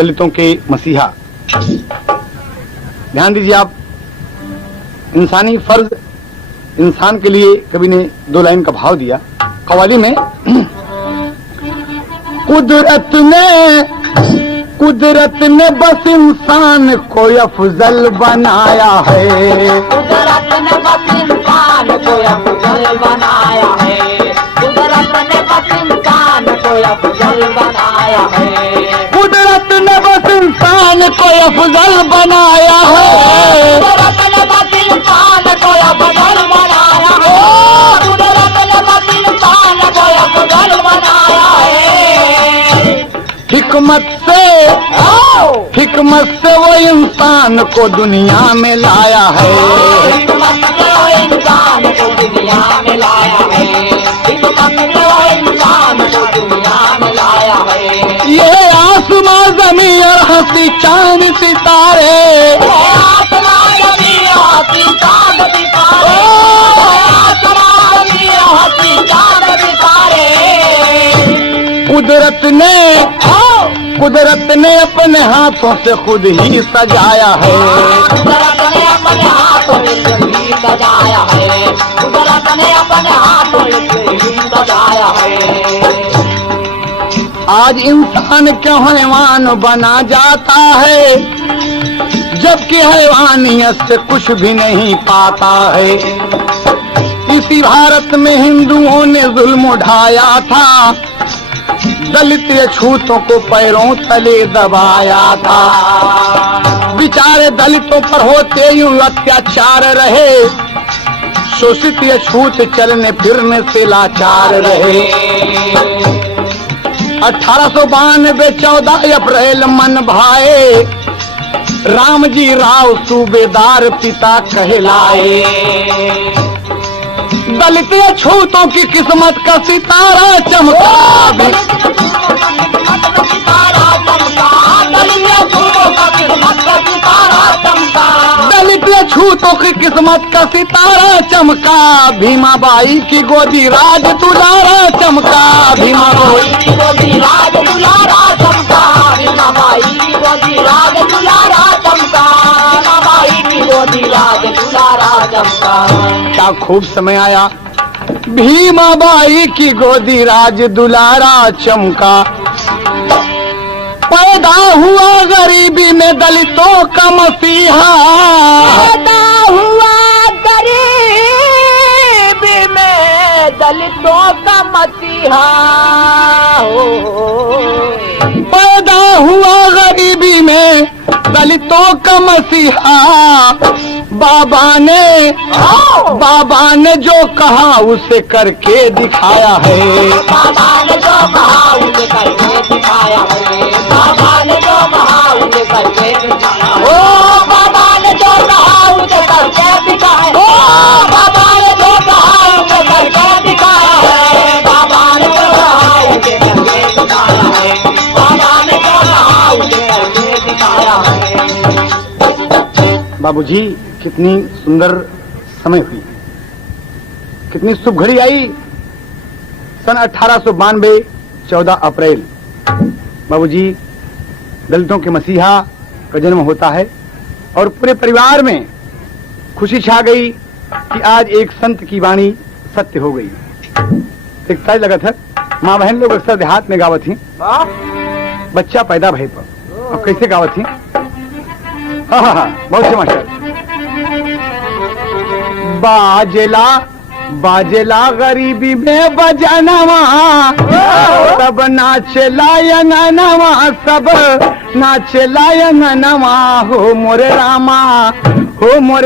दलितों के मसीहा। ध्यान दीजिए आप, इंसानी फर्ज, इंसान के लिए कवि ने 2 लाइन का भाव दिया कव्वाली में। कुदरत ने बस इंसान को अफजल बनाया है, कुदरत ने बस इंसान को अफजल बनाया है, कुदरत ने बस इंसान को अफजल बनाया है, कुदरत ने बस इंसान को अफजल बनाया है, कुदरत ने बस इंसान को अफजल बनाया है, कुदरत ने बस इंसान को अफजल बनाया है। हिकमत से वो इंसान को दुनिया में लाया है, हिकमत से वो इंसान को दुनिया में लाया है, हिकमत से वो इंसान को दुनिया में लाया है। ये आसमां ज़मीन और हंसी चांद सितारे, आसमां ज़मीन और हंसी चांद सितारे, आसमां ज़मीन और हंसी चांद सितारे। कुदरत ने अपने हाथों से खुद ही सजाया है, कुदरत ने अपने हाथों से ही सजाया है, कुदरत ने अपने हाथों से ही सजाया है। आज इंसान क्यों हैवान बना जाता है, जबकि हैवानियत से कुछ भी नहीं पाता है। इसी भारत में हिंदुओं ने जुल्म उठाया था, दलित छूतों को पैरों तले दबाया था। बेचारे दलितों पर होते यूं अत्याचार रहे, शोषित ये छूत चलने फिरने से लाचार रहे। 1892 14 अप्रैल मन भाए, राम जी राव सूबेदार पिता कहलाए। दलित छूतों की किस्मत का सितारा चमका, दलित छूतों की किस्मत का सितारा चमका, भीमाबाई की गोदी राज दुलारा चमका, भीमाबाई की गोदी राज दुलारा चमका, भीमाबाई की गोदी राज दुलारा चमका, भीमाबाई की गोदी राज दुलारा चमका। क्या खूब समय आया, भीमाबाई की गोदी राज दुलारा चमका। पैदा हुआ गरीबी में दलितों का मसीहा, पैदा हुआ गरीबी में दलितों का मसीहा, पैदा हुआ गरीबी में दलितों का मसीहा। बाबा ने जो कहा उसे करके दिखाया है, बाबा ने जो कहा उसे करके दिखाया है, बाबा ने जो कहा उसे करके दिखाया, ओ बाबा ने जो कहा उसे करके दिखाया, ओ बाबा ने जो कहा उसे करके दिखाया है, बाबा ने जो कहा उसे करके दिखाया है, बाबा ने जो कहा उसे करके दिखाया है। बाबूजी कितनी सुंदर समय हुई, कितनी शुभ घड़ी आई। सन 1892 14 अप्रैल बाबूजी दलितों के मसीहा का जन्म होता है और पूरे परिवार में खुशी छा गई कि आज एक संत की वाणी सत्य हो गई। एक ताज लगा था, माँ बहन लोग अक्सर देहात में गावत थी, बच्चा पैदा भय पर, अब कैसे गावत थी। हाँ, बहुत से मास्टर। बाजला गरीबी में बजनवा, सब नाचला यंगनवा, सब नाचला यंगनवा। हो मोरे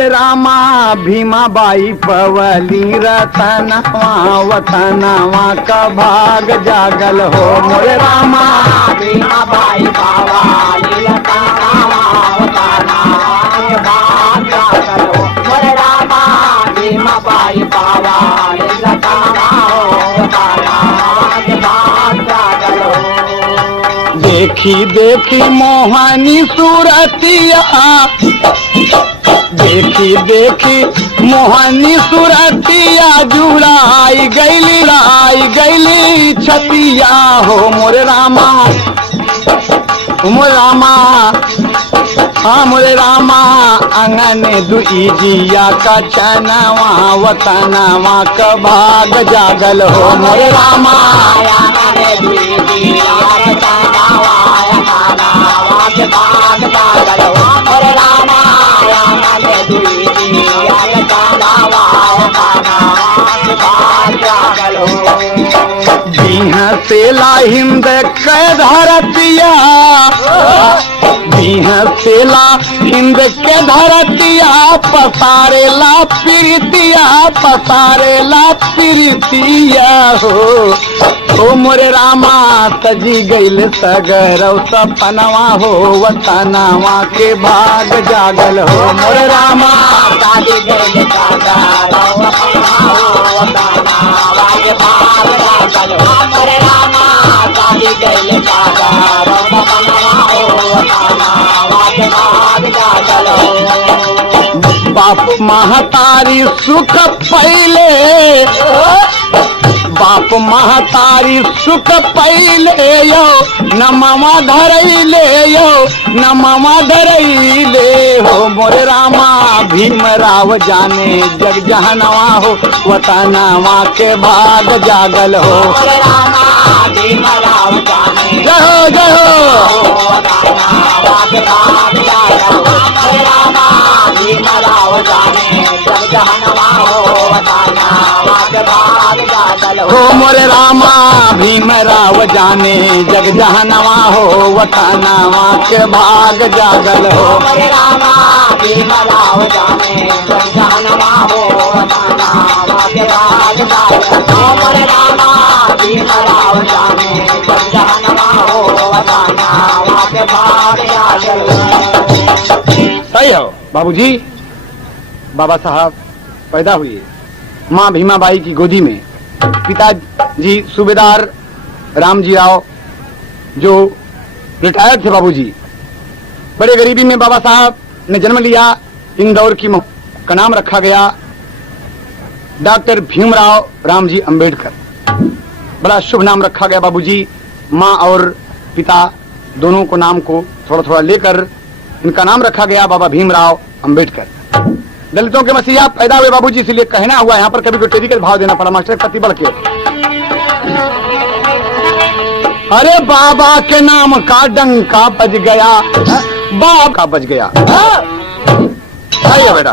रामा भीमाबाई पवली रतनवा, वतनवा का भाग जागल। हो मोरे रामा भीमाबाई पवली रतनवा, वतनवा का भाग जागल। हो मोरे रामा भीमाबाई पवली रतनवा, वतनवा का भाग जागल। देखी मोहनी सूरतिया, देखी मोहनी सूरतिया, जुड़ाई गईली छतिया। हो मोरे रामा मोरे रामा, हाँ मोरे रामा, अंगन दुई जिया का चनवा वतनवा का भाग जागल हो मोरे रामा। सेला हिंद के धरतिया, सेला हिंद के धरतिया, पसारेला प्रीतिया, पसारेला प्रीतिया हो मोरे रामा। सजी गईल सगरौ सपनवा हो वतनवा के भाग जागल हो मोरे रामा। सजी गईल सगरौ सपनवा हो वतनवा के भाग जागल हो मोरे रामा। सजी गईल सगरौ सपनवा हो वतनवा के भाग जागल हो। बाप महतारी सुख पहिले, बाप महतारी सुख पहिले यो, नमवा धरैले यो, नमवा धरैले हो मोरे रामा। भीमराव जाने जग जहनवा हो वतनवा के भाग जागल हो मोरे रामा। भीमराव जाने जय हो जय हो वतनवा के भाग जागल हो मोरे रामा। भीमराव जाने जग जहनवा हो वतनवा के भाग जागल हो मोरे रामा। भीमराव जाने जग जहनवा हो वतनवा के भाग जागल हो मोरे रामा। भीमराव जाने जग जहनवा हो वतनवा के भाग जागल हो मोरे रामा। भीमराव जाने जग जहनवा हो वतनवा के भाग जागल हो। सही हो बाबूजी। बाबा साहब पैदा हुए माँ भीमाबाई की गोदी में। पिताजी सूबेदार रामजी राव जो रिटायर्ड थे बाबूजी। बड़े गरीबी में बाबा साहब ने जन्म लिया। इंदौर की का नाम रखा गया डॉक्टर भीमराव रामजी अंबेडकर। बड़ा शुभ नाम रखा गया बाबूजी। माँ और पिता दोनों को नाम को थोड़ा थोड़ा लेकर इनका नाम रखा गया बाबा भीमराव अंबेडकर। दलितों के मसीहा पैदा हुए बाबूजी, इसलिए कहना हुआ यहाँ पर कभी कोई टेरी का भाव देना पड़ा मास्टर पति बढ़ के। अरे बाबा के नाम का डंका बज गया, बाप का बज गया। सही है बेटा।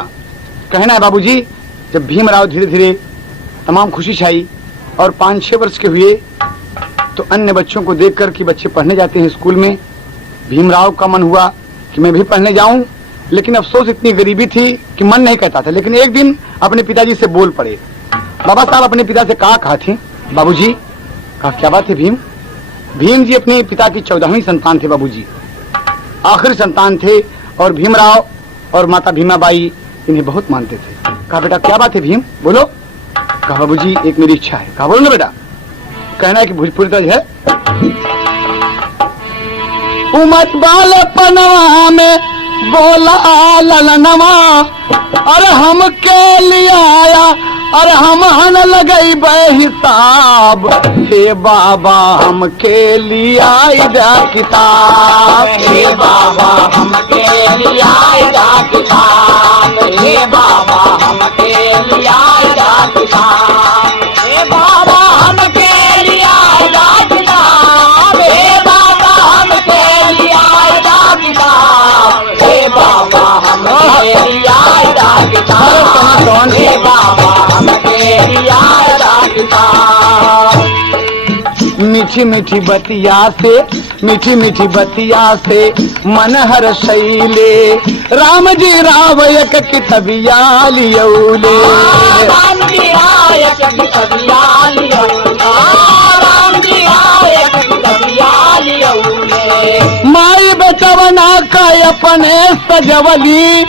कहना है बाबूजी, जब भीमराव धीरे धीरे तमाम खुशी छाई और 5-6 वर्ष के हुए तो अन्य बच्चों को देखकर कि बच्चे पढ़ने जाते हैं स्कूल में, भीमराव का मन हुआ कि मैं भी पढ़ने जाऊं। लेकिन अफसोस इतनी गरीबी थी कि मन नहीं कहता था। लेकिन एक दिन अपने पिताजी से बोल पड़े। बाबा साहब अपने पिता से कहा थी बाबूजी, कहा क्या बात है भीम? भीम जी अपने पिता की 14वीं संतान थे बाबूजी, आखिरी संतान थे। और भीमराव और माता भीमाबाई इन्हें बहुत मानते थे। कहा बेटा क्या बात है भीम, बोलो। कहा बाबूजी एक मेरी इच्छा है। कहा बोलो ना बेटा। कहना है कि भोजपुरी तर्ज है। उमत बाले पनवा में बोला ललनवा, अरे हम के लिए आया, अरे हम हन लगई हिसाब। हे बाबा हम के लिए आया किताब, हे बाबा हम के लिए आया किताब, हे बाबा हम के लिए आया किताब, हे बाबा हम के लिए आया किताब, हे बाबा हम के लिए आया किताब, हे बाबा हम के लिए आया किताब, हे बाबा हम के लिए आया किताब। मीठी मीठी बतिया से, मीठी मीठी बतिया से मन हर शैले, राम जी राव एक कितबिया लियौले, राम जी राव एक कितबिया लियौले, राम जी राव एक कितबिया लियौले। माई बेटवना का अपने सजवली,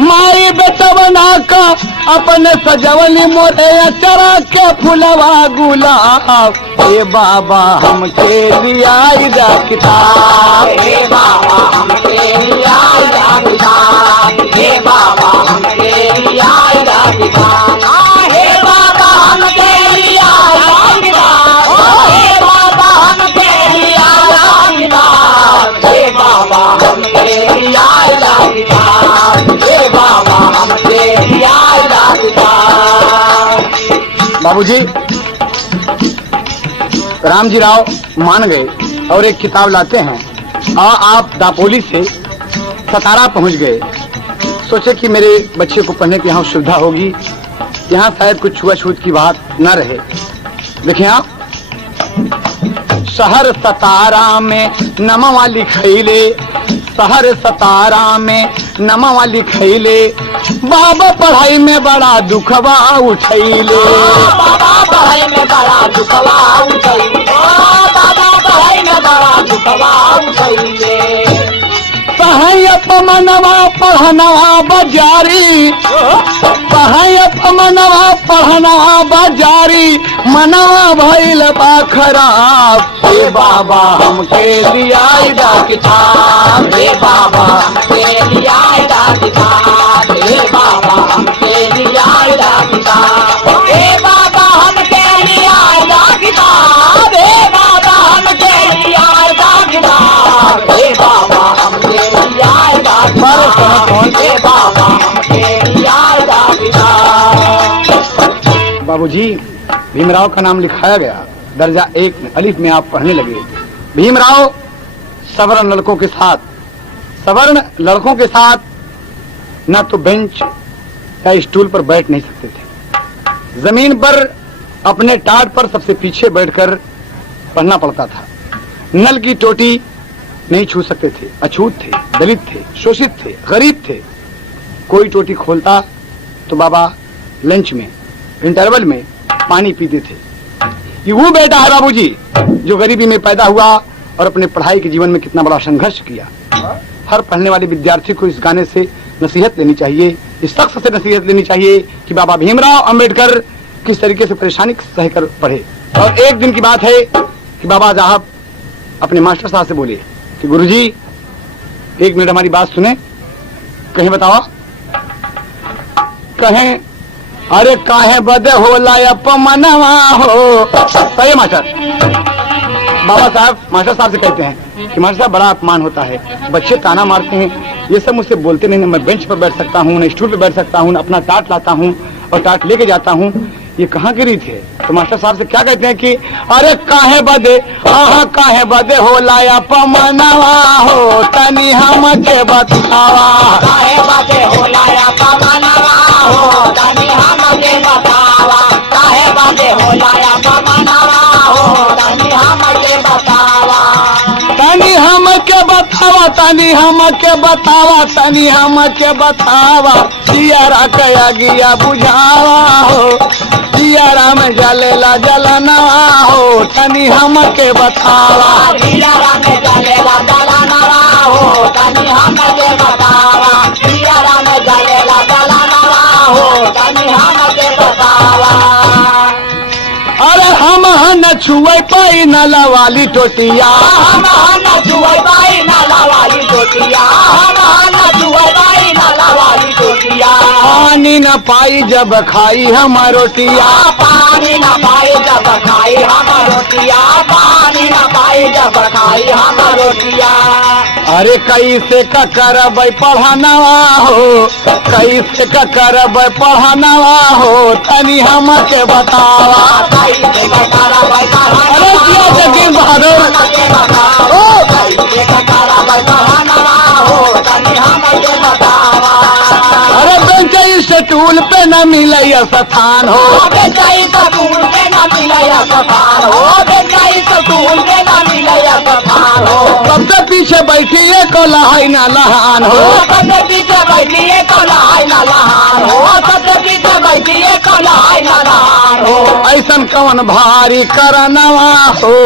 माई बेटवना का अपने सजवली मोरे अचरा के फुलवा गुलाब। हे बाबा हम के लिए आया किताब, हे बाबा हम के लिए आया किताब, हे बाबा हम के लिए आया किताब, हे बाबा हम के लिए आया किताब, हे बाबूजी रामजी राव मान गए और एक किताब लाते हैं और आप दापोली से सतारा पहुंच गए। सोचे कि मेरे बच्चे को पढ़ने की यहाँ सुविधा होगी, यहाँ शायद कुछ छुआछूत की बात न रहे। देखिए आप, शहर सतारा में नमवा लिखैले, शहर सतारा में नमवा लिखैले, बाबा पढ़ाई में बड़ा दुखवा उठैले। बाबा पढ़ाई में बड़ा दुखवा उठैले, बाबा पढ़ाई में बड़ा दुखवा उठैले। सहायक मनवा पढ़नवा बाजारी, सहायक मनवा पढ़नवा बाजारी, मनवा भइल बा खराब। हे बाबा हमके लिया किताब, हे बाबा हमके लिया किताब, हे बाबा हमके लिया किताब, हे बाबा हमके लिया किताब, हे बाबा हमके लिया किताब, हे बाबा हमके लिया किताब, हे बाबा हमके लिया किताब। बाबूजी भीमराव का नाम लिखाया गया, दर्जा 1 में अलिफ में आप पढ़ने लगे। भीमराव सवर्ण लड़कों के साथ न तो बेंच या स्टूल पर बैठ नहीं सकते थे, जमीन पर अपने टाट पर सबसे पीछे बैठकर पढ़ना पड़ता था। नल की टोटी नहीं छू सकते थे, अछूत थे, दलित थे, शोषित थे, गरीब थे। कोई टोटी खोलता तो बाबा लंच में इंटरवल में पानी पीते थे। ये वो बेटा है बाबूजी जो गरीबी में पैदा हुआ और अपने पढ़ाई के जीवन में कितना बड़ा संघर्ष किया। हर पढ़ने वाले विद्यार्थी को इस गाने से नसीहत लेनी चाहिए, इस शख्स से नसीहत लेनी चाहिए कि बाबा भीमराव अंबेडकर किस तरीके से परेशानी सहकर पढ़े। और एक दिन की बात है कि बाबा साहब अपने मास्टर साहब से बोले कि गुरुजी 1 मिनट हमारी बात सुने। कहीं बताओ, कहें अरे काहे बदे होला अपमनवा हो। सही मास्टर, बाबा साहब मास्टर साहब से कहते हैं कि मास्टर साहब बड़ा अपमान होता है, बच्चे ताना मारते हैं, ये सब मुझसे बोलते नहीं, मैं बेंच पर बैठ सकता हूँ, न स्टूल पर बैठ सकता हूँ, न अपना टाट लाता हूँ और टाट लेके जाता हूँ, ये कहाँ की रीत है। तो मास्टर साहब से क्या कहते हैं कि अरे काहे बदे, आहा काहे बदे होला अपमनवा हो, तनी हमके बतावा। काहे बदे होला अपमनवा हो, तनी हमके बतावा, काहे बदे होला अपमनवा हो, तनी हमके बतावा, तनी हमके बतावा, तनी हमके बतावा, तनी हमके बतावा, सियारा कया गिया बुझावा हो, सियारा में जलेला जलनवा हो, तनी हमके बतावा। सियारा में जलेला जलनवा हो, तनी हमके बतावा, सियारा में जलेला जलनवा हो, तनी हमके बतावा। अरे हम न छुए पाई नाला वाली टोटिया, हम न छुए पाई नाला वाली टोटिया, हम न छुए पाई नाला वाली टोटिया, पानी न पाई जब खाई हम रोटिया, पानी न पाई जब खाई हम रोटिया, पानी न पाई जब खाई हम रोटिया। अरे कैसे का करब पढ़नवा हो, कैसे का करब पढ़नवा हो, तनी हमके बतावा। कैसे का करब अरे जिया जगीर बहादुर, कैसे का करब पढ़नवा हो, तनी हमके बतावा। अरे बेंच स्टूल पे न मिले स्थान हो, बेचाई सकूल के न मिले स्थान हो, बेचाई सकूल के न मिले स्थान हो, सबसे पीछे बैठी एक लहाई न लहान हो, सबसे पीछे बैठिए कलाई न लहान हो, सबसे पीछे बैठिए कलाई न लहान हो। ऐसन कवन भारी करनवा हो,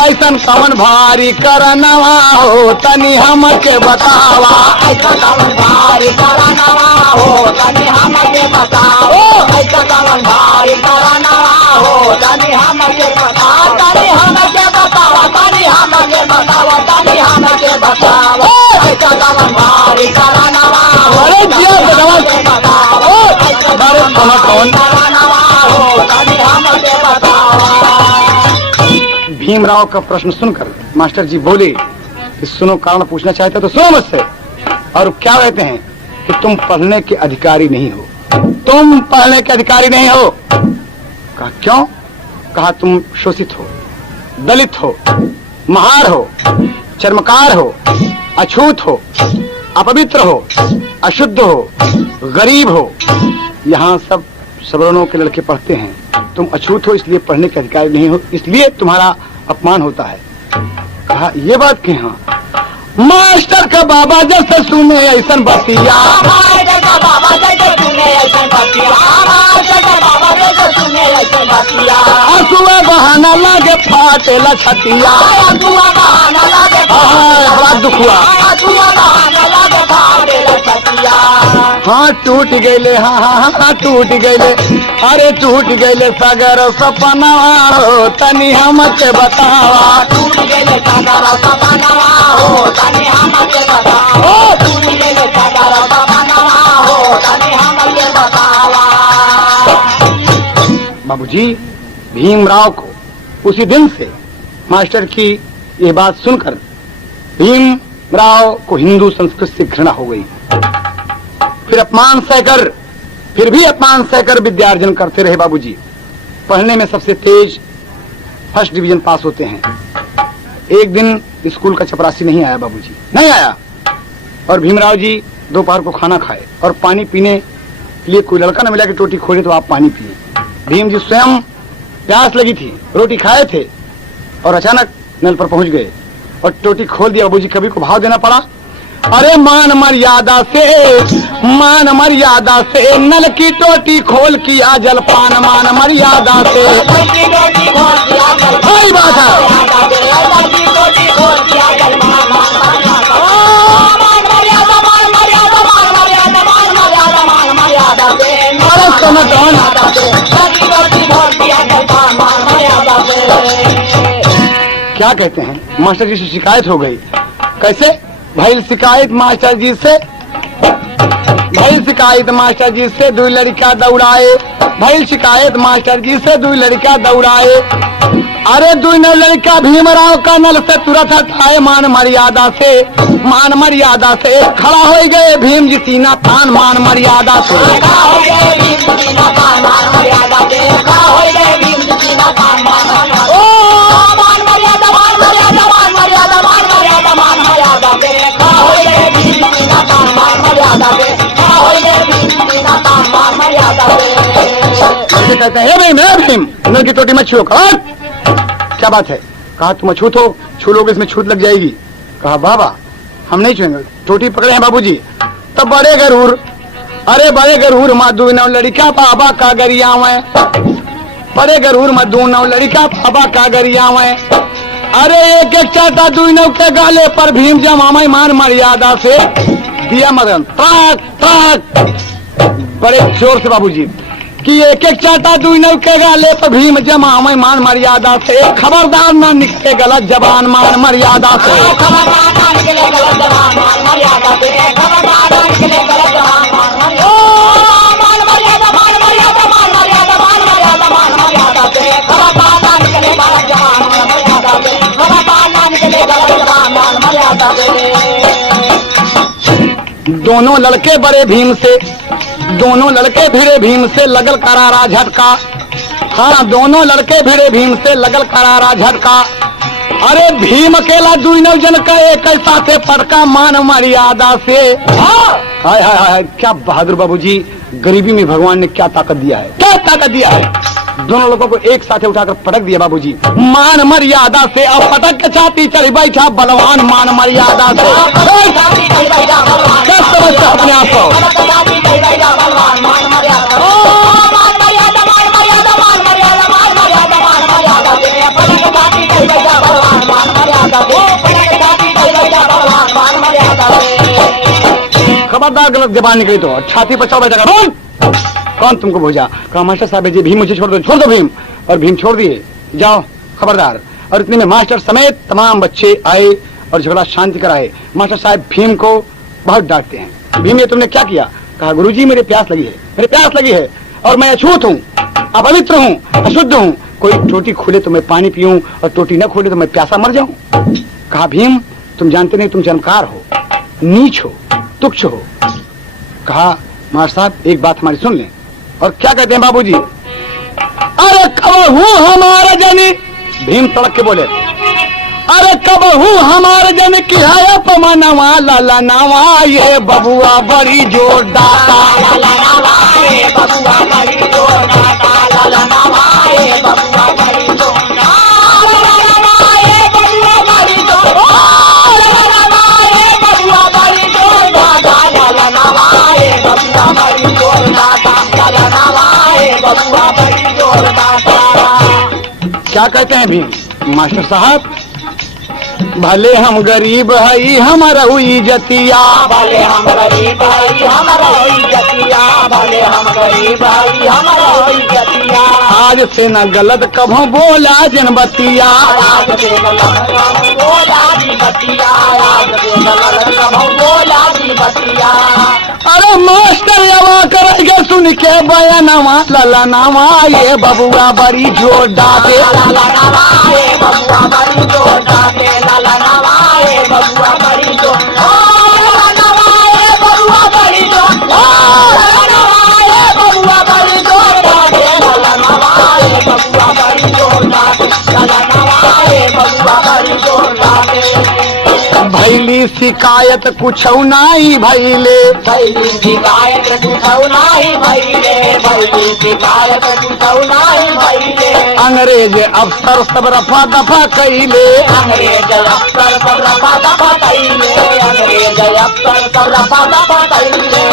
ऐसन कवन भारी करनवा हो, तनी हमके बतावा। ऐसा कवन भारी करनवा हो, तनी हमके बताओ, ऐसा कवन भारी करनवा हो, तनी हमके बताओ, तनी हमके बताओ, तनी हमके बताओ, तनी हमके बताओ, ऐसा कवन भारी करनवा हो, अरे जिया बेटवा, बताओ, अरे कौन करनवा हो, तनी हमके बताओ। भीमराव का प्रश्न सुनकर मास्टर जी बोले कि सुनो, कारण पूछना चाहते तो सुनो मुझसे। और क्या कहते हैं कि तुम पढ़ने के अधिकारी नहीं हो, तुम पढ़ने के अधिकारी नहीं हो। कहा क्यों? कहा तुम शोषित हो, दलित हो, महार हो, चर्मकार हो, अछूत हो, अपवित्र हो, अशुद्ध हो, गरीब हो। यहाँ सब सवर्णों के लड़के पढ़ते हैं, तुम अछूत हो इसलिए पढ़ने के अधिकारी नहीं हो, इसलिए तुम्हारा अपमान होता है। कहा ये बात क्यों? हाँ, मास्टर का बाबा जैसे सुने ऐसा बतिया, मास्टर का बाबा जैसे सुने ऐसा बतिया, मास्टर का बाबा जैसे सुने ऐसा बतिया, आंसुआ बहाना लागे फाटेला छतिया, आंसुआ बहाना लागे बड़ा दुख हुआ। आंसुआ बहाना लागे फाटेला छतिया। हाँ टूट गईले, हाँ टूट गईले, अरे टूट गईले सागर सपना हो, तनी हमके बतावा। टूट गईले सागर सपना हो, तनी हमके बतावा। टूट गईले सागर सपना हो, तनी हमके बतावा। बाबूजी, भीमराव को उसी दिन से मास्टर की ये बात सुनकर भीमराव को हिंदू संस्कृत से घृणा हो गई। फिर अपमान सहकर, फिर भी अपमान सहकर विद्यार्जन करते रहे बाबूजी। पढ़ने में सबसे तेज फर्स्ट डिवीजन पास होते हैं। एक दिन स्कूल का चपरासी नहीं आया बाबूजी, नहीं आया, और भीमराव जी दोपहर को खाना खाए और पानी पीने के लिए कोई लड़का न मिला कि टोटी खोले तो आप पानी पिए। भीम जी स्वयं प्यास लगी थी, रोटी खाए थे और अचानक नल पर पहुंच गए और टोटी खोल दिया। बाबूजी कवि को भाव देना पड़ा, अरे मान मर्यादा से नल की टोटी खोल किया जलपान, मान मर्यादा से। सही बात है। क्या कहते हैं, मास्टर जी से शिकायत हो गई। कैसे? भइल शिकायत मास्टर जी से, भइल शिकायत मास्टर जी से, दो लड़का दौड़ाए। भइल शिकायत मास्टर जी से, दो लड़का दौड़ाए। अरे दो लड़का भीमराव का नल से तुरंत हटाए, मान मर्यादा से, मान मर्यादा से। खड़ा हो गए भीम जी सीना तान, मान मर्यादा से। कहते हैं भीम, भीम नल की टोटी में छू। क्या बात है? कहा तुम अछूत हो, छू लोगे इसमें छूत लग जाएगी। कहा बाबा हम नहीं छूएंगे, टोटी पकड़े हैं बाबूजी। तब बड़े गरूर, अरे बड़े गरूर मधु नौ लड़का बाबा का गरिया में, बड़े गरूर मधु नौ लड़का बाबा का गरिया में। अरे एक एक चाटा दू नौ के गाले पर भीम जमा मान मर्यादा से दिया मदन ताक ताक बड़े जोर से बाबूजी कि एक एक चाटा दू नौ के गाले पर भीम जमा मान मर्यादा से। खबरदार ना निकले गलत जबान, मान मर्यादा से। दोनों लड़के बड़े भीम से, दोनों लड़के भिड़े भीम से लगल करारा झटका। हाँ दोनों लड़के भिड़े भीम से लगल करारा झटका। अरे भीम अकेला दू नौ जन का एक साथे पटका, मान मर्यादा से। हाय हाय हाय, क्या बहादुर बाबूजी, गरीबी में भगवान ने क्या ताकत दिया है, क्या ताकत दिया है। दोनों लोगों को एक साथ उठाकर पटक दिया बाबूजी, मान मर्यादा से। अब पटक के छाती चढ़ बैठा बलवान, मान मर्यादा से। क्या समझते अपने आप को? खबरदार गलत जबान निकली तो छाती पर चढ़ बैठा। कौन तुमको भेजा? कहा मास्टर साहब जी भीम मुझे छोड़ दो भीम। और भीम छोड़ दिए, जाओ खबरदार। और इतने में मास्टर समेत तमाम बच्चे आए और झगड़ा शांति कराए। मास्टर साहब भीम को बहुत डांटते हैं। भीम ये तुमने क्या किया? कहा गुरुजी मेरे प्यास लगी है, मेरे प्यास लगी है और मैं अछूत हूँ, अपवित्र हूँ, अशुद्ध हूँ। कोई टोटी खोले तो मैं पानी पीऊं और टोटी न खोले तो मैं प्यासा मर जाऊं। कहा भीम तुम जानते नहीं, तुम चमत्कार हो, नीच हो, तुच्छ हो। कहा मास्टर साहब एक बात हमारी सुन लें। और क्या कहते हैं बाबूजी? अरे कबहू हमारा जनी, भीम तड़क के बोले, अरे कबहू हमारे जन की है अपमानवा लाला नवा, ये बबुआ बड़ी जोर दाता, लाला नवाए बबुआ बड़ी जोर दाता, लाला नवाए बबुआ बड़ी जोर दाता, लाला नवाए बबुआ बड़ी जोर दाता, लाला नवाए बबुआ बड़ी जोर दाता, लाला नवाए बबुआ बड़ी जोर दाता, लाला नवाए बबुआ बड़ी जोर दाता। क्या कहते हैं भीम? मास्टर साहब, भले हम गरीब हई हमारा हुई जतिया, भले हम गरीब हई हमारा होई जतिया, भले हम गरीब हई हमारा होई जतिया, आज से न गलत कभों बोला जनबतिया, आज से गलत कभों बोला जी बतिया, आज से गलत कभों बोला जी बतिया। अरे मास्टर यवा करेंगे सुन के बयानवा लाला नवा, ये बबुआ बड़ी जोर डाटे, लाला नवाए बबुआ बड़ी जोर दाते, लाला नवाए बबुआ बड़ी जोर, लाला नवाए बबुआ बड़ी जोर, लाला नवाए बबुआ बड़ी जोर दाते, लाला नवाए बबुआ बड़ी जोर दाते, लाला नवाए बबुआ बड़ी जोर दाते। भैली शिकायत कुछ नाई भैले, भैली शिकायत कुछौ नाही भैले, भैली शिकायत कुछौ नाही भैले, अंग्रेज अफसर सब रफा दफा कैले, अंग्रेज अफसर सब रफा दफा कैले, अंग्रेज अफसर सब रफा दफा कैले,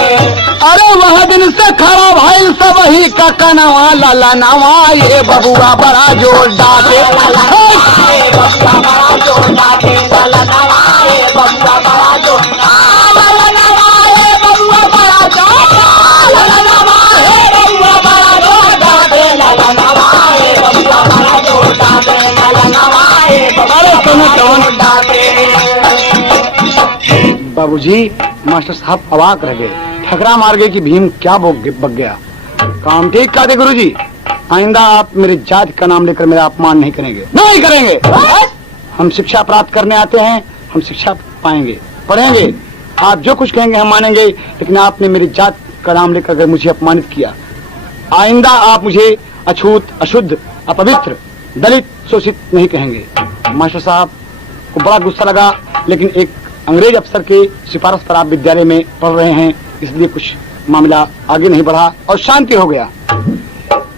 अरे वह दिन से खड़ा भैल सब ही का कनवा लाला नवा, ये बबुआ बड़ा जोर डाटे, लाला नवाए बबुआ बड़ा जोर दाते, लाला नवाए बबुआ बड़ा जोर, लाला नवाए बबुआ बड़ा जोर, लाला नवाए बबुआ बड़ा जोर दाते, लाला नवाए बबुआ बड़ा जोर दाते, लाला नवाए बबुआ बड़ा जोर दाते। बाबूजी मास्टर साहब अवाक रह गए, ठकरा मार गए कि भीम क्या बक गया। काम ठीक कहते गुरुजी, आइंदा आप मेरी जाति का नाम लेकर मेरा अपमान नहीं करेंगे, नहीं करेंगे। हम शिक्षा प्राप्त करने आते हैं, हम शिक्षा पाएंगे, पढ़ेंगे, आप जो कुछ कहेंगे हम मानेंगे, लेकिन आपने मेरी जात का नाम लेकर अगर मुझे अपमानित किया, आइंदा आप मुझे अछूत, अशुद्ध, अपवित्र, दलित, शोषित नहीं कहेंगे। मास्टर साहब को बड़ा गुस्सा लगा, लेकिन एक अंग्रेज अफसर के सिफारिश पर आप विद्यालय में पढ़ रहे हैं, इसलिए कुछ मामला आगे नहीं बढ़ा और शांति हो गया।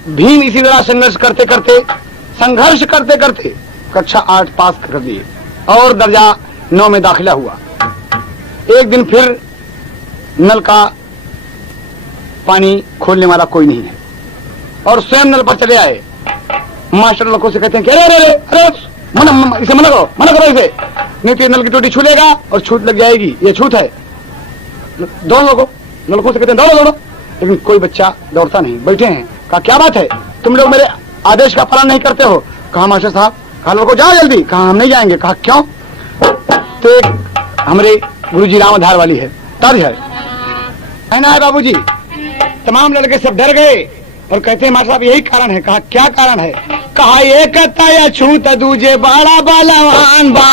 भीम इसी तरह संघर्ष करते करते कक्षा 8 पास कर लिए और दर्जा 9 में दाखिला हुआ। एक दिन फिर नल का पानी खोलने वाला कोई नहीं है और स्वयं नल पर चले आए। मास्टर लड़कों से कहते हैं कि अरे अरे अरे इसे मना करो इसे, नहीं तो नल की टोटी छू लेगा और छूट लग जाएगी, ये छूत है। दोनों लड़कों से कहते हैं दौड़ो, लेकिन कोई बच्चा दौड़ता नहीं, बैठे हैं। कहा क्या बात है, तुम लोग मेरे आदेश का पालन नहीं करते हो? कहा मास्टर साहब, कहा लड़को जाओ जल्दी। कहा हम नहीं जाएंगे। कहा क्यों? तो एक हमारे गुरुजी रामधार वाली है, तर्ज है ना है बाबूजी। तमाम लड़के सब डर गए और कहते हैं मास्टर साहब यही कारण है। कहा क्या कारण है? कहा एक तया छूत दूजे बाड़ा बालावान बा,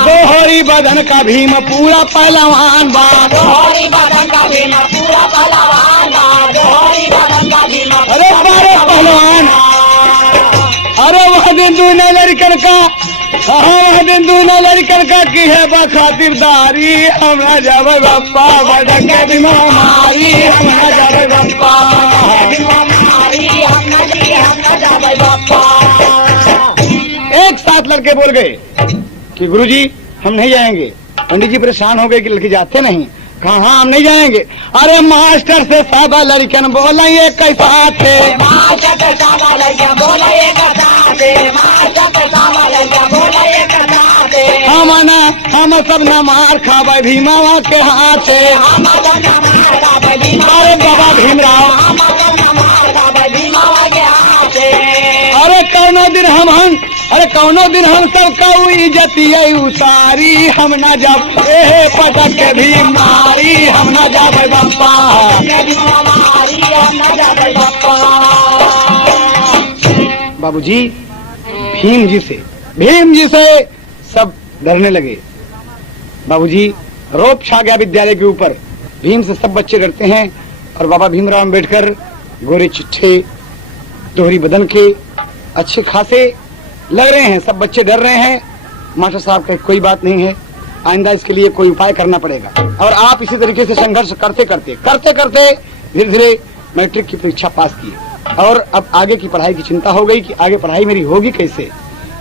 दोहरी बदन का भीम पूरा पहलवान बा, अरे बारे पहलवान। अरे वह दिन दूने लड़कन का, वह दिन दूने लड़कन का की है बखातिरदारी, हमरा जब गप्पा बदक बीमारी, हमरा जब गप्पा। एक साथ लड़के बोल गए कि गुरुजी हम नहीं जाएंगे। पंडित जी परेशान हो गए कि लड़के जाते नहीं। कहा हाँ हम नहीं जाएंगे। अरे मास्टर से सब लड़कन बोला ये कैसा थे, हम सब न मार खावे भीमावा के हाथे। अरे बाबा भीमराव, अरे कौनो दिन हम सब का इज्जतिया उतारी, हम न जब पटक के भी मारी, हम न जावे बप्पा। बाबूजी भीम जी से सब डरने लगे। बाबूजी रोप छा गया विद्यालय के ऊपर। भीम से सब बच्चे डरते हैं और बाबा भीमराव अम्बेडकर गोरे चिट्ठे दोहरी बदन के अच्छे खासे लग रहे हैं। सब बच्चे डर रहे हैं। मास्टर साहब का कोई बात नहीं है, आइंदा इसके लिए कोई उपाय करना पड़ेगा। और आप इसी तरीके से संघर्ष करते करते धीरे धीरे मैट्रिक की परीक्षा पास की और अब आगे की पढ़ाई की चिंता हो गई कि आगे पढ़ाई मेरी होगी कैसे।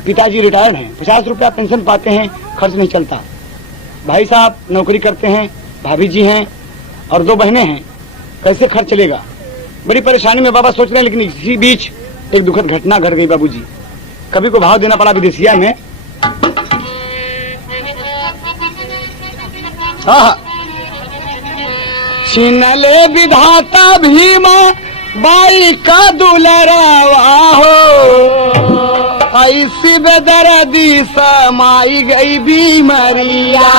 पिताजी रिटायर्ड हैं, 50 रुपया पेंशन पाते हैं, खर्च नहीं चलता। भाई साहब नौकरी करते हैं, भाभी जी हैं और 2 बहनें हैं, कैसे खर्च चलेगा। बड़ी परेशानी में बाबा सोच रहे हैं। लेकिन इसी बीच एक दुखद घटना घट गई बाबूजी। कभी को भाव देना पड़ा विदेशिया में। छीन ले विधाता भीमा बाई का दुलरावा हो, ऐसी बेदर्दी समाई गई बीमारिया।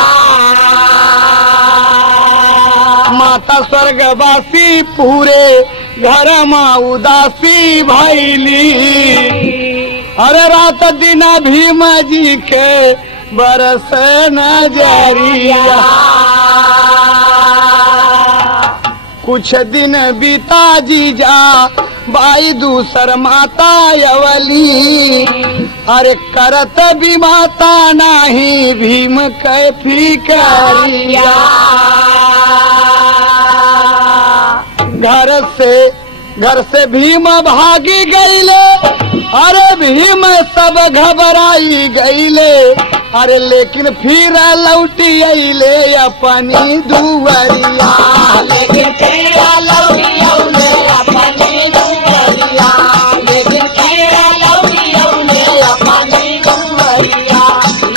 माता स्वर्गवासी पूरे घर माँ उदासी भैली, अरे रात दिन भीम जी के बरस नजरिया। कुछ दिन बीता जीजा बाई दूसर माता अवली, अरे करत भी माता नाही भीम के फिकरिया। घर से भीम भागी गईले, अरे भीम सब घबराई गईले, अरे लेकिन फिर लौटी अइले अपनी दुवरिया। लेकिन फिर लौटी अइले अपनी दुवरिया, लेकिन फिर लौटी अइले अपनी दुवरिया,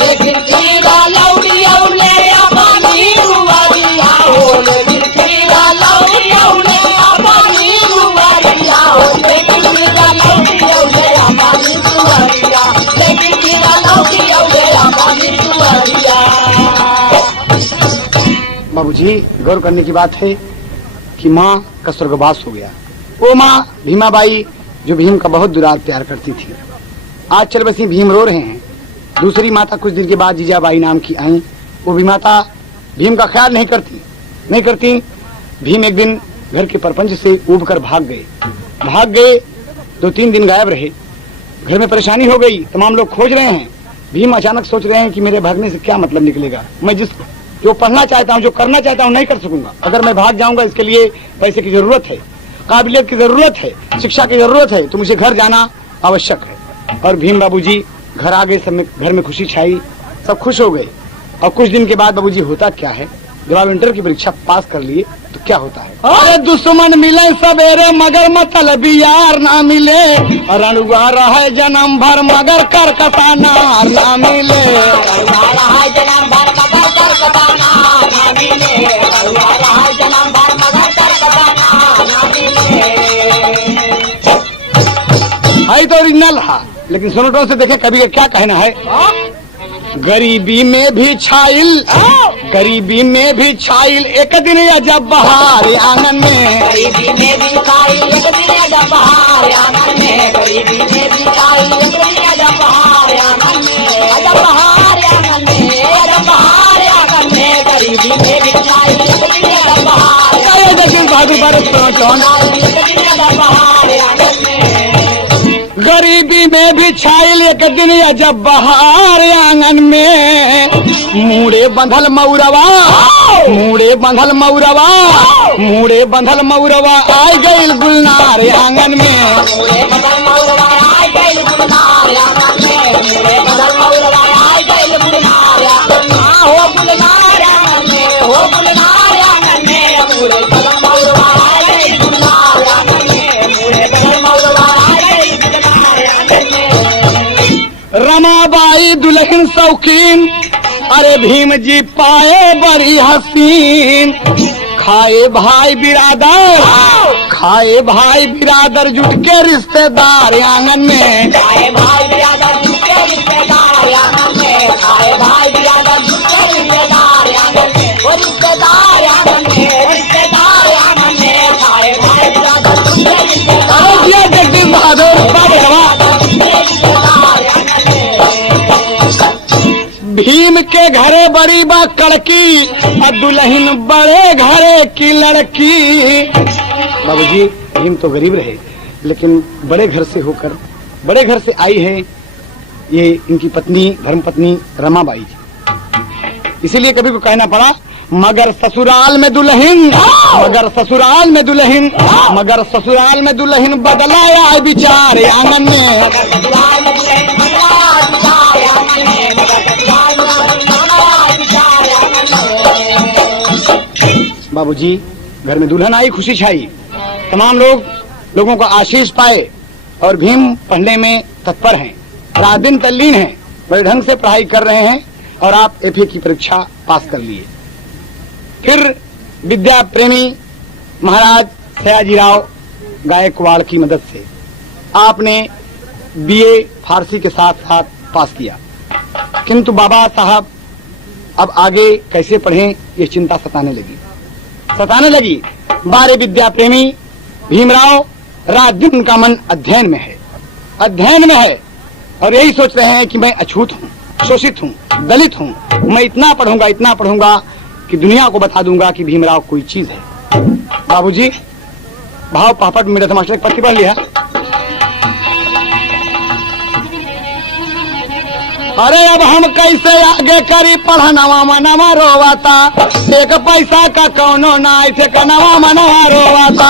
लेकिन फिर लौटी अइले अपनी दुवरिया हो, लेकिन फिर लौटी अइले अपनी दुवरिया हो, लेकिन फिर लौटी अइले अपनी दुवरिया, लेकिन फिर लौटी अइले अपनी दुवरिया। बाबूजी गौर करने की बात है कि माँ का स्वर्गवास हो गया। वो माँ भीमाबाई जो भीम का बहुत दुलार प्यार करती थी, आज चल बसी भीम रो रहे हैं। दूसरी माता कुछ दिन के बाद जीजाबाई नाम की आई। वो भी माता भीम का ख्याल नहीं करती। भीम एक दिन घर के परपंच से उब कर भाग गए। 2-3 दिन गायब रहे। घर में परेशानी हो गई, तमाम लोग खोज रहे हैं। भीम अचानक सोच रहे हैं कि मेरे भागने से क्या मतलब निकलेगा। मैं जो पढ़ना चाहता हूँ, जो करना चाहता हूँ, नहीं कर सकूंगा। अगर मैं भाग जाऊंगा, इसके लिए पैसे की जरूरत है, काबिलियत की जरूरत है, शिक्षा की जरूरत है, तो मुझे घर जाना आवश्यक है। और भीम बाबूजी घर आ गए। सब में घर में खुशी छाई, सब खुश हो गए। और कुछ दिन के बाद बाबूजी होता क्या है, जब आप इंटर की परीक्षा पास कर लिए तो क्या होता है। अरे दुश्मन मिले सवेरे मगर मतलबी यार ना मिले, रणुआ रहा जन्म भर मगर करकता नार ना मिले। है तो ओरिजिनल है, लेकिन सुनटों से देखें कभी क्या कहना है। गरीबी में भी छाइल एक दिन जब बहार आंगन में, गरीबी में भी छाइल एक दिन जब बहार आंगन में, गरीबी में भी छाइल एक दिन जब बहार आंगन में, जब बहार आंगन में, जब बहार आंगन में, गरीबी में भी छाइल एक दिन जब बहार गरीबी में भी छाइल एक दिन जब बहार आंगन में, मूड़े बंधल मऊरवा आय गइल गुलनार आंगन में, मूड़े बंधल मऊरवा आय गइल गुलनार आंगन में, मूड़े बंधल मऊरवा आय गइल गुलनार आंगन में, हो गुलनार आंगन में, हो गुलनार आंगन में, मूड़े बंधल मऊरवा आय गइल गुलनार आंगन में, मूड़े बंधल मऊरवा आय गइल गुलनार आंगन में। रमाबाई दुल्हन शौकीन, अरे भीम जी पाए बड़ी हसीन, खाए भाई बिरादर जुट के रिश्तेदार आंगन में, खाए भाई बिरादर जुट के रिश्तेदार आंगन में, खाए भाई बिरादर जुट के रिश्तेदार आंगन में, वो रिश्तेदार आंगन में, रिश्तेदार आंगन में, खाए भाई बिरादर जुट के रिश्तेदार, जगदीश बहादुर भीम भीम के घरे बड़ी बा कड़की और दुल्हन बड़े घरे की लड़की। बाबूजी भीम तो गरीब रहे लेकिन बड़े घर से होकर बड़े घर से आई है ये इनकी पत्नी धर्मपत्नी रमाबाई जी। इसीलिए कभी को कहना पड़ा मगर ससुराल में दुल्हन, मगर ससुराल में दुल्हन, मगर ससुराल में दुल्हन बदलाया विचार आंगन में। बाबूजी घर में दुल्हन आई, खुशी छाई, तमाम लोगों को आशीष पाए और भीम पढ़ने में तत्पर हैं, रात दिन तल्लीन हैं, बड़े ढंग से पढ़ाई कर रहे हैं और आप एफए की परीक्षा पास कर लिए। फिर विद्या प्रेमी महाराज सयाजीराव गायकवाड़ की मदद से आपने बीए फारसी के साथ साथ पास किया, किंतु बाबा साहब अब आगे कैसे पढ़ें ये चिंता सताने लगी। बारे विद्या प्रेमी भीमराव रात दिन उनका मन अध्ययन में है और यही सोच रहे हैं कि मैं अछूत हूँ, शोषित हूँ, दलित हूँ, मैं इतना पढ़ूंगा कि दुनिया को बता दूंगा कि भीमराव कोई चीज है। बाबूजी भाव पापड़ मेरे मास्टर एक पत्ती पढ़ लिया। अरे अब हम कैसे आगे करी पढ़नवा मनवा रोवाता, एक पैसा का कौनो ना थे कनवा मनवा रोवाता।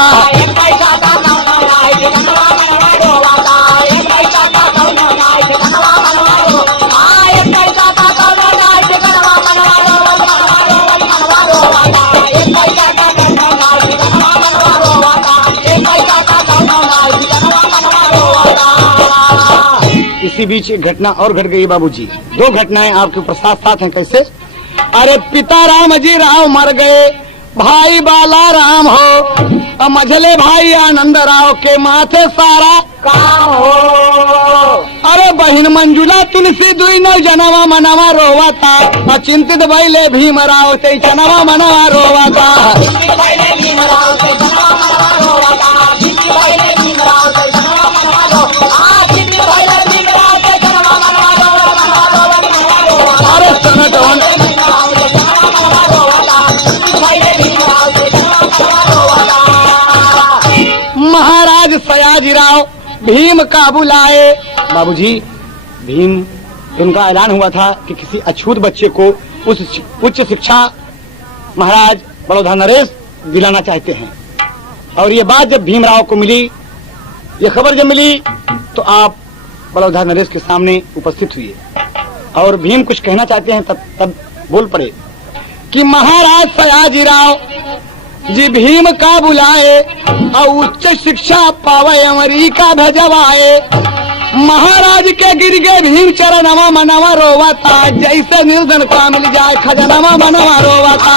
इसी बीच एक घटना और घट गई बाबूजी, दो घटनाएं आपके ऊपर साथ साथ हैं। कैसे? अरे पिता राम जी राव मर गए, भाई बाला राम हो, मझले भाई आनंद राव के माथे सारा काम हो। अरे बहन मंजुला तुलसी दुई नौ जनवा मनवा रोवाता, चिंतित भइले भीमराव ते जनवा मनवा रोवाता। महाराज सयाजीराव भीम का बुलाए। बाबूजी भीम उनका ऐलान हुआ था कि किसी अछूत बच्चे को उच्च शिक्षा महाराज बड़ौदा नरेश दिलाना चाहते हैं। और ये बात जब भीमराव को मिली, ये खबर जब मिली तो आप बड़ौदा नरेश के सामने उपस्थित हुए और भीम कुछ कहना चाहते हैं। तब बोल पड़े कि महाराज सयाजीराव जी भीम का बुलाए और उच्च शिक्षा पावे अमेरिका भेजवाए। महाराज के गिर गए भीम चरणवा मनवा रोवाता, जैसे निर्धन को मिल जाए खजनवा मनवा रोवाता।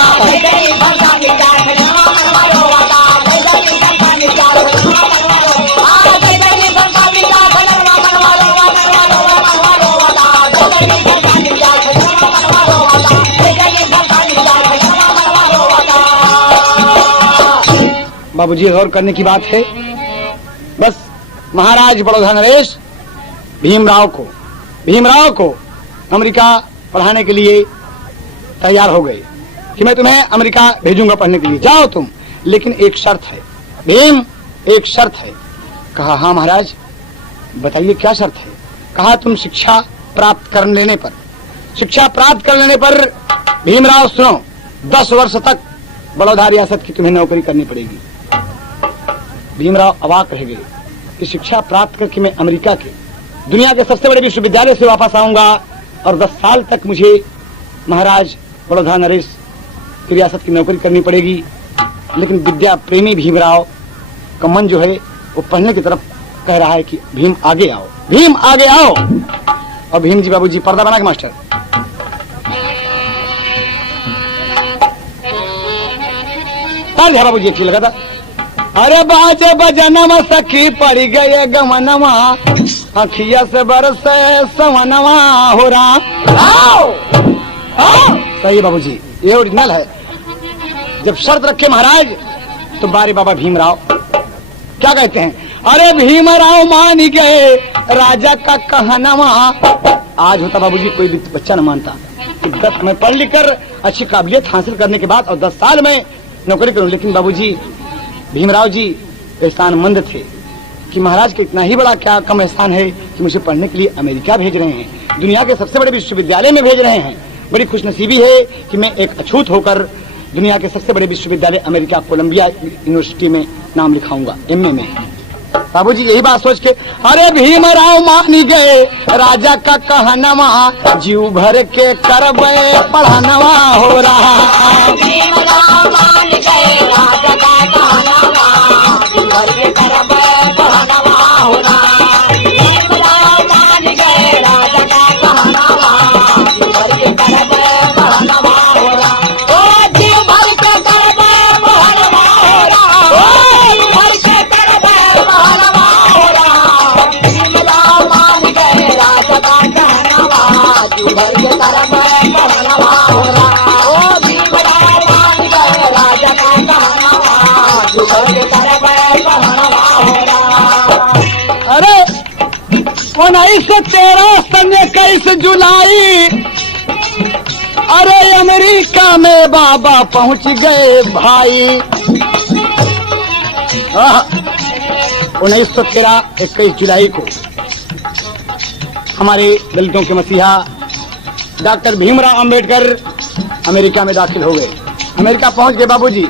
बाबूजी गौर करने की बात है। बस महाराज बड़ौदा नरेश भीमराव को अमेरिका पढ़ाने के लिए तैयार हो गए कि मैं तुम्हें अमेरिका भेजूंगा पढ़ने के लिए, जाओ तुम, लेकिन एक शर्त है। भीम एक शर्त है। कहा हाँ महाराज बताइए क्या शर्त है। कहा तुम शिक्षा प्राप्त कर लेने पर भीमराव सुनो 10 वर्ष तक बड़ौदा रियासत की तुम्हें नौकरी करनी पड़ेगी। भीमराव अवाक रह गए कि शिक्षा प्राप्त करके मैं अमेरिका के दुनिया के सबसे बड़े विश्वविद्यालय से वापस आऊंगा और 10 साल तक मुझे महाराज बड़ौदा नरेश की रियासत की नौकरी करनी पड़ेगी। लेकिन विद्या प्रेमी भीमराव का मन जो है वो पढ़ने की तरफ कह रहा है कि भीम आगे आओ, भीम आगे आओ। और भीम जी बाबूजी पर्दा बना के मास्टर ताल है बाबूजी, अच्छी लगा था। अरे बाजे बजनवा सखी पड़ गए गमनवा, अखिया से बरसे सवनवा हो रहा। सही बाबूजी, ये ओरिजिनल है। जब शर्त रखे महाराज तो बारे बाबा भीमराव क्या कहते हैं, अरे भीमराव मान गए राजा का कहनवा। आज होता बाबूजी कोई भी बच्चा न मानता, कि 10 मैं पढ़ लिख कर अच्छी काबिलियत हासिल करने के बाद और 10 साल में नौकरी करूं। लेकिन बाबूजी भीमराव जी एहसानमंद थे कि महाराज के इतना ही बड़ा क्या कम एहसान है कि मुझे पढ़ने के लिए अमेरिका भेज रहे हैं, दुनिया के सबसे बड़े विश्वविद्यालय में भेज रहे हैं। बड़ी खुशनसीबी है कि मैं एक अछूत होकर दुनिया के सबसे बड़े विश्वविद्यालय अमेरिका कोलंबिया यूनिवर्सिटी में नाम लिखाऊंगा, एमए में। बाबूजी यही बात सोच के अरे भीमराव मान गए राजा का कहनवा, जीव भर के करबे पढ़नवा हो रहा। भीमराव मान गए राजा का कहनवा, जीव भर के करबे पढ़नवा हो रहा। भीमराव मान गए राजा का कहनवा, जीव भर के करबे पढ़नवा हो रहा। ओ जीव भर के करबे पढ़नवा हो रहा, ओ जीव भर के करबे पढ़नवा हो रहा। भीमराव मान गए राजा का कहनवा, जीव भर के करबे पढ़नवा हो रहा। ओ भीमराव मान गए राजा का कहनवा, जीव भर के करबे पढ़नवा हो रहा। अरे 1913 सन 21 जुलाई, अरे अमेरिका में बाबा पहुंच गए भाई। 1913 21 जुलाई को हमारे दलितों के मसीहा डॉक्टर भीमराव अंबेडकर अमेरिका में दाखिल हो गए। अमेरिका पहुंच गए बाबूजी।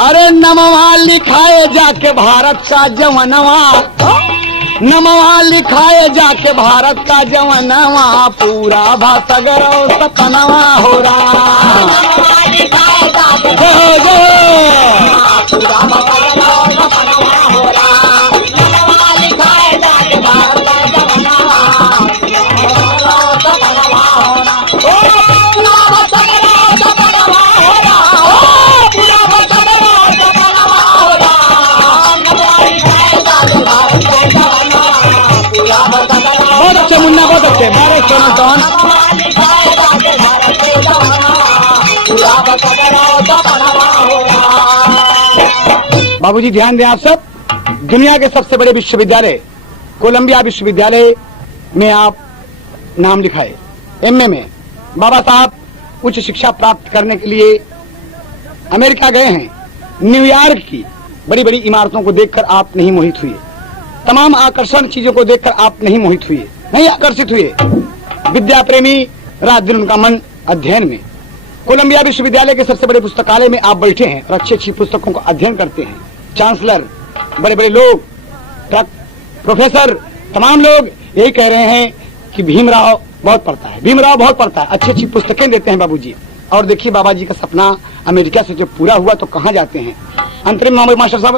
अरे नमवा लिखाए जाके भारत का जवनवा, नमवा लिखाए जाके भारत का जवनवा, पूरा भाषागर सपनवा हो रहा। नमवा लिखाए जाके जय जय पूरा भाषागर सपनवा हो रहा। नमवा लिखाए जाके भारत का जवनवा, सपनवा हो रहा। ओ पूरा भाषागर सपनवा हो रहा। ओ पूरा भाषागर सपनवा हो रहा। नमवा लिखाए जाके भारत का जवनवा, पूरा भाषागर बहुत अच्छे मुन्ना, बहुत अच्छे। बारे सोना कौन नमवा लिखाए जाके भारत के जवनवा, पूरा भाषागर सपनवा हो रहा। बाबूजी ध्यान दें आप सब, दुनिया के सबसे बड़े विश्वविद्यालय कोलंबिया विश्वविद्यालय में आप नाम लिखाए, एमए में। बाबा साहब उच्च शिक्षा प्राप्त करने के लिए अमेरिका गए हैं। न्यूयॉर्क की बड़ी बड़ी इमारतों को देखकर आप नहीं मोहित हुए, तमाम आकर्षण चीजों को देखकर आप नहीं मोहित हुए, नहीं आकर्षित हुए। विद्या प्रेमी रात दिन उनका मन अध्ययन में। कोलंबिया विश्वविद्यालय के सबसे बड़े पुस्तकालय में आप बैठे हैं और अच्छी अच्छी पुस्तकों का अध्ययन करते हैं। चांसलर, बड़े बड़े लोग, प्रोफेसर, तमाम लोग यही कह रहे हैं कि भीमराव बहुत पढ़ता है, भीमराव बहुत पढ़ता है, अच्छी अच्छी पुस्तकें देते हैं बाबूजी। और देखिए बाबा जी का सपना अमेरिका से जब पूरा हुआ तो कहाँ जाते हैं। अंतरिम मास्टर साहब,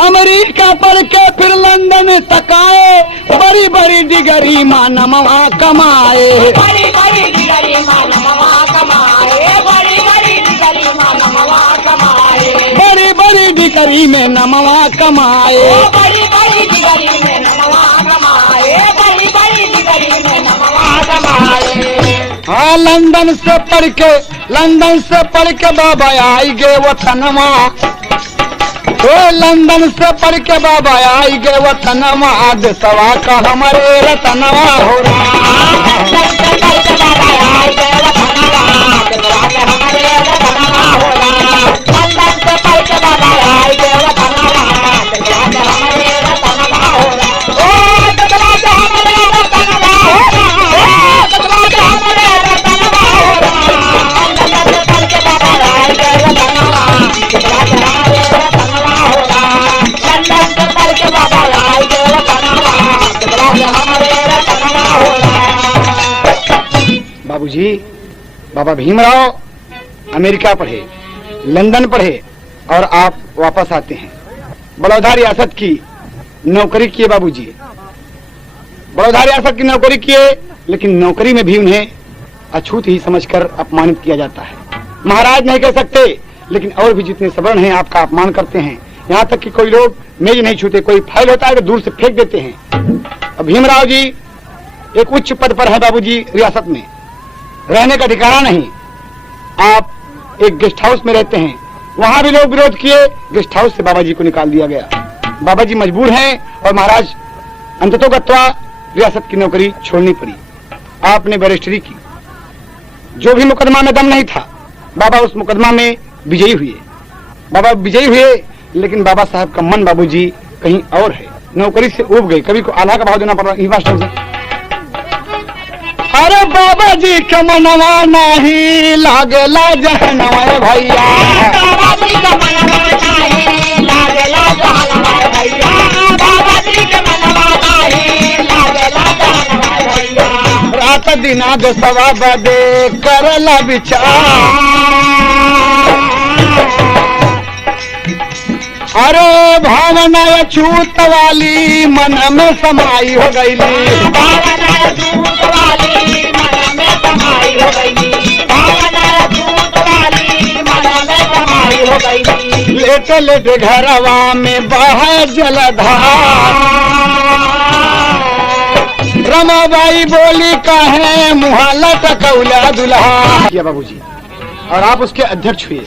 अमेरिका पढ़ के फिर लंदन तक आए, बड़ी बड़ी डिग्री मानवा कमाए। बड़ी बड़ी डिग्री मानवा कमाए, बड़ी बड़ी डिग्री मानवा कमाए। बड़ी बड़ी डिग्री में नमवा कमाए। बड़ी बड़ी डिग्री में नमवा कमाए, बड़ी बड़ी डिग्री में नमवा कमाए। हाँ लंदन से पढ़ के बाबा आई गए वतनवा। ओ लंदन से पढ़ के बाबा आई गए वतनवा, देशवा का हमारे रतनवा हो बाबूजी। बाबा भीमराव अमेरिका पढ़े, लंदन पढ़े और आप वापस आते हैं। बड़ौदा रियासत की नौकरी किए बाबूजी, बड़ौदा रियासत की नौकरी किए, लेकिन नौकरी में भी उन्हें अछूत ही समझकर अपमानित किया जाता है। महाराज नहीं कह सकते, लेकिन और भी जितने सवर्ण हैं आपका अपमान करते हैं। यहाँ तक कि कोई लोग मेज नहीं छूते, कोई फाइल होता है तो दूर से फेंक देते हैं। अब भीमराव जी एक उच्च पद पर है बाबूजी रियासत में, रहने का ठिकाना नहीं। आप एक गेस्ट हाउस में रहते हैं, वहां भी लोग विरोध किए, गेस्ट हाउस से बाबा जी को निकाल दिया गया। बाबा जी मजबूर हैं और महाराज अंततोगत्वा रियासत की नौकरी छोड़नी पड़ी। आपने बैरिस्टरी की। जो भी मुकदमा में दम नहीं था, बाबा उस मुकदमा में विजयी हुए। बाबा विजयी हुए, लेकिन बाबा साहब का मन बाबूजी कहीं और है। नौकरी से उब गई। कभी को आधा का भाव देना पड़ रहा मास्टर से। अरे बाबा जी के मनवा नहीं लागेला जहनवा भैया, बाबा जी का मनवा नहीं लागेला जहनवा भैया, बाबा जी के मनवा नहीं लागेला जहनवा भैया। रात दिना दसवा बदे करला विचार, अरे भावना छूत वाली मन में समाई हो गई, भावना छूत वाली मन में समाई हो गई, भावना छूत वाली मन में समाई हो गई। लेटे लेटे घरवा में बह जलधार, रमाबाई बोली कहे मुहा लटकौला दुल्हा। किया बाबूजी, और आप उसके अध्यक्ष हुए।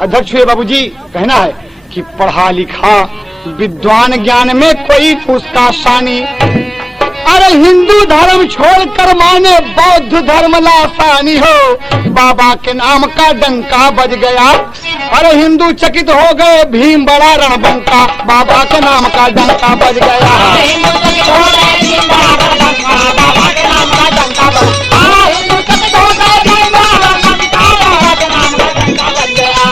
अध्यक्ष हुए बाबूजी, कहना है कि पढ़ा लिखा विद्वान ज्ञान में कोई उसका शानी, अरे हिंदू धर्म छोड़कर माने बौद्ध धर्म लासानी हो। बाबा के नाम का डंका बज गया, अरे हिंदू चकित हो गए, भीम बड़ा रणबंका। बाबा के नाम का डंका बज गया, हिंदू चकित हो गए, भीम बड़ा रणबंका। बाबा के नाम का डंका बज गया, हिंदू चकित हो गए, भीम बड़ा रणबंका। बाबा के नाम का डंका बज गया।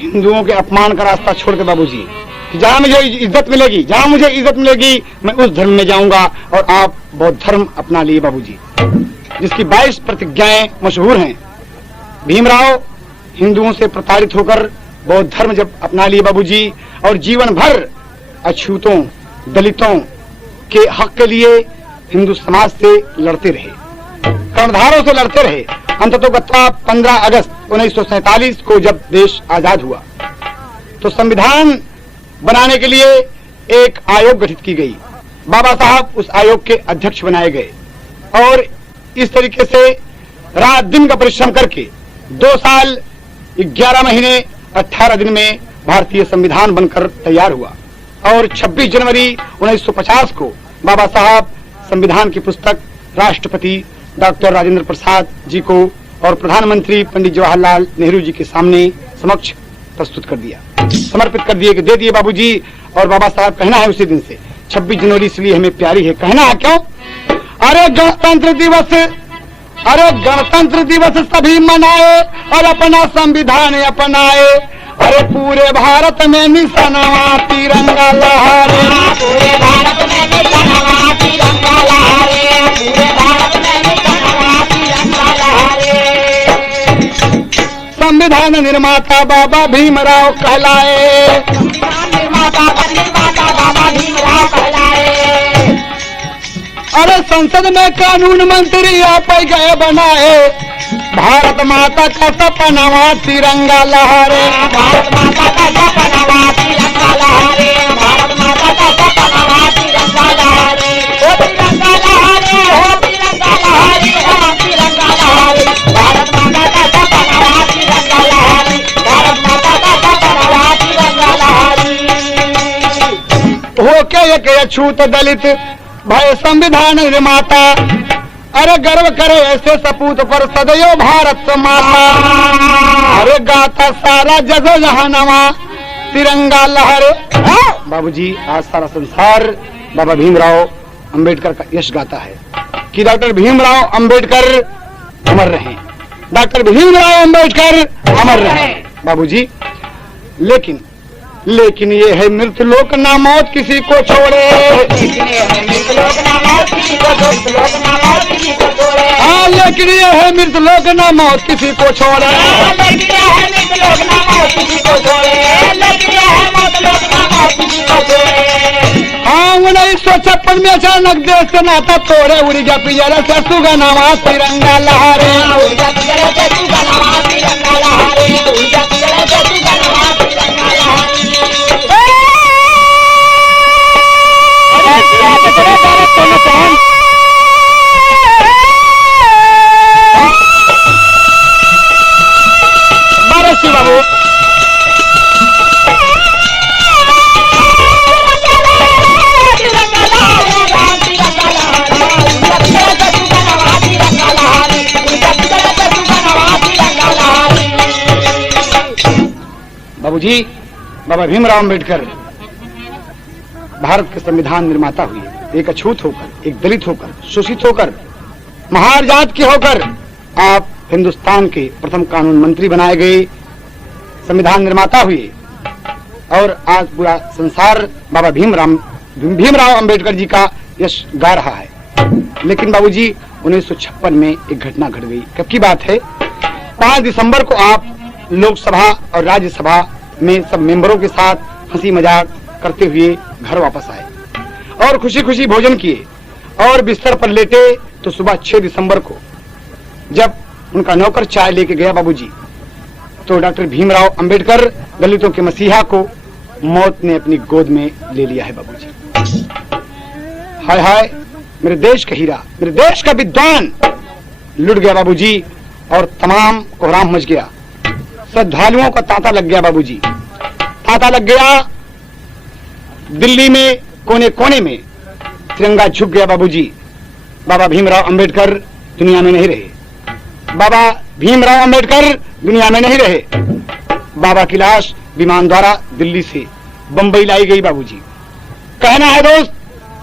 हिंदुओं के अपमान का रास्ता छोड़ के बाबूजी, जहाँ मुझे इज्जत मिलेगी, जहाँ मुझे इज्जत मिलेगी, मैं उस धर्म में जाऊंगा। और आप बौद्ध धर्म अपना लिए बाबूजी, जिसकी 22 प्रतिज्ञाएं मशहूर हैं। भीमराव हिंदुओं से प्रताड़ित होकर बौद्ध धर्म जब अपना लिए बाबूजी, और जीवन भर अछूतों दलितों के हक के लिए हिंदू समाज से लड़ते रहे, कर्णधारों से लड़ते रहे। अंततोगत्वा 15 अगस्त 1947 को जब देश आजाद हुआ, तो संविधान बनाने के लिए एक आयोग गठित की गई। बाबा साहब उस आयोग के अध्यक्ष बनाए गए, और इस तरीके से रात दिन का परिश्रम करके 2 साल 11 महीने 18 दिन में भारतीय संविधान बनकर तैयार हुआ। और 26 जनवरी 1950 को बाबा साहब संविधान की पुस्तक राष्ट्रपति डॉक्टर राजेंद्र प्रसाद जी को और प्रधानमंत्री पंडित जवाहरलाल नेहरू जी के सामने समक्ष प्रस्तुत कर दिया, समर्पित कर दिए कि दे दिए बाबूजी। और बाबा साहब कहना है उसी दिन से 26 जनवरी इसलिए हमें प्यारी है। कहना है क्यों? अरे गणतंत्र दिवस, अरे गणतंत्र दिवस सभी मनाए और अपना संविधान अपनाए। अरे पूरे भारत में निशानवा तिरंगा लहरे, पूरे भारत में निशानवा तिरंगा लहरे, पूरे भारत में निशानवा तिरंगा लहरे। संविधान निर्माता बाबा भीमराव कहलाए, संविधान निर्माता बाबा भीमराव कहलाए। अरे संसद में कानून मंत्री आप गए बनाए। भारत माता का सपनावा तिरंगा लहरे, भारत माता का सपनावा तिरंगा लहरे, भारत माता का सपनावा तिरंगा लहरे। ओ तिरंगा लहरे, हो तिरंगा लहरे, हो तिरंगा लहरे। भारत माता का सपनावा तिरंगा लहरे, भारत माता का सपनावा तिरंगा लहरे। होके एक अछूत दलित भय संविधान निर्माता। अरे गर्व करे ऐसे सपूत पर सदैव भारत माता। अरे गाता सारा जगह जहानवा तिरंगा लहरे। बाबूजी, आज सारा संसार बाबा भीमराव अंबेडकर का यश गाता है कि डॉक्टर भीमराव अंबेडकर अमर रहे, डॉक्टर भीमराव अंबेडकर अमर रहे बाबूजी। लेकिन ये है मृत्यु लोक ना मौत किसी को छोड़े, लेकिन ये है मृत्यु लोक ना मौत किसी को छोड़े। हाँ, लेकिन ये है मृत्यु लोक ना मौत किसी को छोड़े। लेकिन ये है मृत्यु लोक ना मौत किसी को छोड़े, लेकिन ये है मौत लोक ना मौत किसी को छोड़े। हाँ, 1956 में अचानक देश से नाता तोड़े, उड़ गया पिजरा से सुगनावा तिरंगा लहरे। बाबू बाबूजी, बाबा भीमराव अंबेडकर भारत के संविधान निर्माता हुए, एक अछूत होकर, एक दलित होकर, शोषित होकर, महार जात के होकर आप हिंदुस्तान के प्रथम कानून मंत्री बनाए गए, संविधान निर्माता हुए और आज पूरा संसार बाबा भीमराव अंबेडकर जी का यश गा रहा है। लेकिन बाबूजी 1956 में एक घटना घट गई। कब की बात है? 5 दिसंबर को आप लोकसभा और राज्यसभा में सब मेंबरों के साथ हंसी मजाक करते हुए घर वापस आए और खुशी खुशी भोजन किए और बिस्तर पर लेटे तो सुबह 6 दिसंबर को जब उनका नौकर चाय लेके गया बाबूजी, तो डॉक्टर भीमराव अंबेडकर, दलितों के मसीहा को मौत ने अपनी गोद में ले लिया है बाबूजी। हाय हाय, मेरे देश का हीरा, मेरे देश का विद्वान लुट गया बाबूजी और तमाम कोहराम मच गया। श्रद्धालुओं का तांता लग गया बाबूजी, तांता लग गया। दिल्ली में कोने कोने में तिरंगा झुक गया बाबूजी। बाबा भीमराव अंबेडकर दुनिया में नहीं रहे, बाबा भीमराव अंबेडकर दुनिया में नहीं रहे। बाबा की लाश विमान द्वारा दिल्ली से बंबई लाई गई बाबूजी। कहना है दोस्त,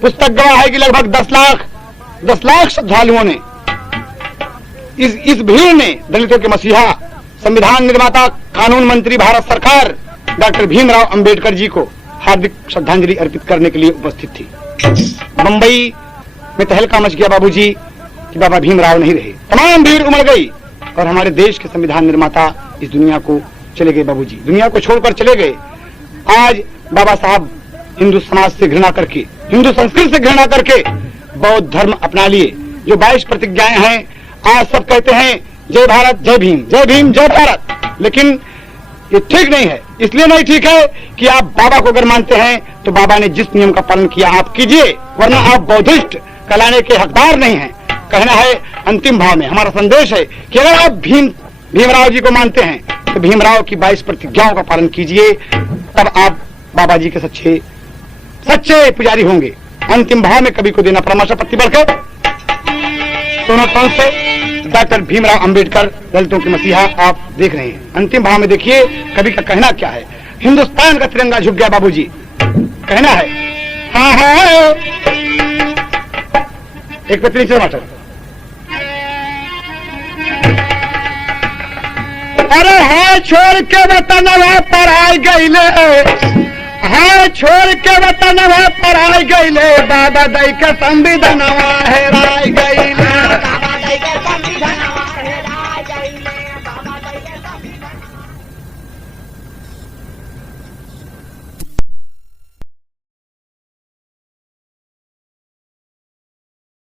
पुस्तक गवाह है कि लगभग 10 लाख श्रद्धालुओं ने, इस भीड़ ने दलितों के मसीहा, संविधान निर्माता, कानून मंत्री भारत सरकार डॉक्टर भीमराव अंबेडकर जी को हार्दिक श्रद्धांजलि अर्पित करने के लिए उपस्थित थी। बंबई में तहलका मच गया बाबूजी कि बाबा भीमराव नहीं रहे। तमाम भीड़ उमड़ गई और हमारे देश के संविधान निर्माता इस दुनिया को चले गए बाबूजी, दुनिया को छोड़कर चले गए। आज बाबा साहब हिंदू समाज से घृणा करके, हिंदू संस्कृति से घृणा करके बौद्ध धर्म अपना लिए। जो 22 प्रतिज्ञाएं हैं, आज सब कहते हैं जय भारत, जय भीम, जय भीम, जय भारत। लेकिन ये ठीक नहीं है। इसलिए नहीं ठीक है कि आप बाबा को अगर मानते हैं तो बाबा ने जिस नियम का पालन किया आप कीजिए, वरना आप बौद्धिस्ट कहलाने के हकदार नहीं हैं। कहना है अंतिम भाव में हमारा संदेश है कि अगर आप भीमराव जी को मानते हैं तो भीमराव की 22 प्रतिज्ञाओं का पालन कीजिए, तब आप बाबा जी के सच्चे पुजारी होंगे। अंतिम भाव में कभी को देना परामर्श पत्ती बढ़ के सोना कौन से डॉक्टर भीमराव अंबेडकर, दलितों के मसीहा आप देख रहे हैं। अंतिम भाव में देखिए कवि का कहना क्या है। हिंदुस्तान का तिरंगा झुक गया बाबूजी, कहना है हाँ हाँ। एक पत्नी से मास्टर, अरे हाँ छोड़ के वतन पर आई गईले, हाँ छोड़ के वतन पर आई गईले, बाबा दई के संविधान हेराई गईले।